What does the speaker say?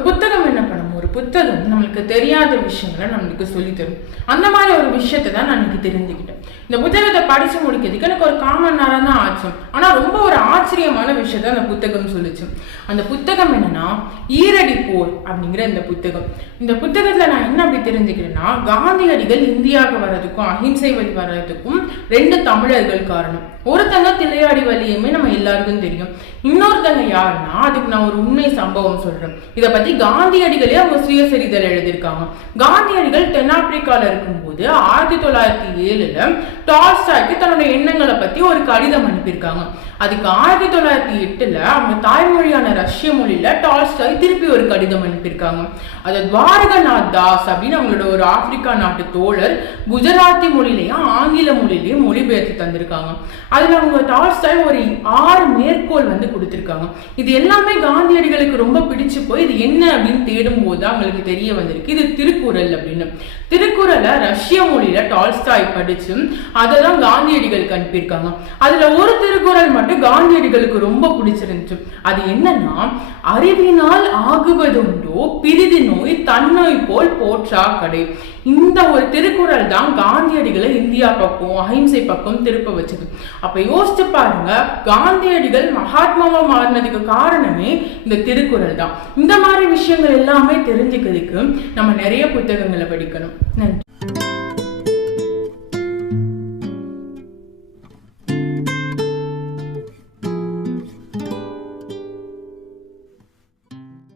un ஒரு புத்தகம் நம்மளுக்கு தெரியாத விஷயங்களை நம்மளுக்கு சொல்லித்தரும் அந்த மாதிரி ஒரு விஷயத்தை தான் நான் இன்னைக்கு தெரிஞ்சுக்கிட்டேன் இந்த புத்தகத்தை படிச்சு முடிக்கிறதுக்கு எனக்கு ஒரு காமன் நேரம் தான் ஆச்சு ஆனால் ரொம்ப ஒரு ஆச்சரியமான விஷயத்த அந்த புத்தகம் சொல்லிச்சு அந்த புத்தகம் என்னன்னா ஈரடி போர் அப்படிங்கிற இந்த புத்தகம் இந்த புத்தகத்துல நான் என்ன அப்படி தெரிஞ்சுக்கிறேன்னா காந்தியடிகள் இந்தியாவுக்கு வர்றதுக்கும் அஹிம்சை வழி வர்றதுக்கும் ரெண்டு தமிழர்கள் காரணம் ஒருத்தங்க திரையாடி வழியுமே நம்ம எல்லாருக்கும் தெரியும் இன்னொருத்தங்க யாருன்னா அதுக்கு நான் ஒரு உண்மை சம்பவம் சொல்றேன் இதை பத்தி காந்தியடிகளே அவங்க சுயசரிதல் எழுதியிருக்காங்க காந்தியடிகள் தென்னாப்பிரிக்கால இருக்கும்போது ஆயிரத்தி தொள்ளாயிரத்தி ஏழுல டால்ஸ்டாய்க்கு தன்னோட எண்ணங்களை பத்தி ஒரு கடிதம் அனுப்பியிருக்காங்க அதுக்கு ஆயிரத்தி தொள்ளாயிரத்தி எட்டுல அவங்க தாய்மொழியான ரஷ்ய மொழியில டால்ஸ்டாய் திருப்பி ஒரு கடிதம் அனுப்பியிருக்காங்க அது துவாரகநாத் தாஸ் அப்படின்னு அவங்களோட ஒரு ஆப்பிரிக்கா நாட்டு தோழர் குஜராத்தி மொழியிலையும் ஆங்கில மொழியிலையும் மொழிபெயர்த்து தந்திருக்காங்க அதுல அவங்க டால்ஸ்டாய் ஒரு ஆறு மேற்கோள் வந்து கொடுத்திருக்காங்க இது எல்லாமே காந்தியடிகளுக்கு ரொம்ப பிடிச்சு போய் இது என்ன அப்படின்னு தேடும் போது அவங்களுக்கு தெரிய வந்திருக்கு இது திருக்குறள் அப்படின்னு திருக்குறளை ரஷ்ய மொழியில டால்ஸ்டாய் படிச்சு அதை தான் காந்தியடிகளுக்கு அனுப்பியிருக்காங்க அதுல ஒரு திருக்குறள் மட்டும் காந்தியடிகளுக்கு ரொம்ப பிடிச்சிருந்துச்சு அது என்னன்னா அறிவினால் ஆகுவதுண்டோ பிரிதி நோய் தன்னோய் போல் போற்றா கடை இந்த ஒரு திருக்குறள் தான் காந்தியடிகளை இந்தியா பக்கம் அஹிம்சை பக்கம் திருப்ப வச்சது அப்ப யோசிச்சு பாருங்க காந்தியடிகள் மகாத்மாவா மாறினதுக்கு காரணமே இந்த திருக்குறள் தான் இந்த மாதிரி விஷயங்கள் எல்லாமே தெரிஞ்சுக்கிறதுக்கு நம்ம நிறைய புத்தகங்களை படிக்கணும் நன்றி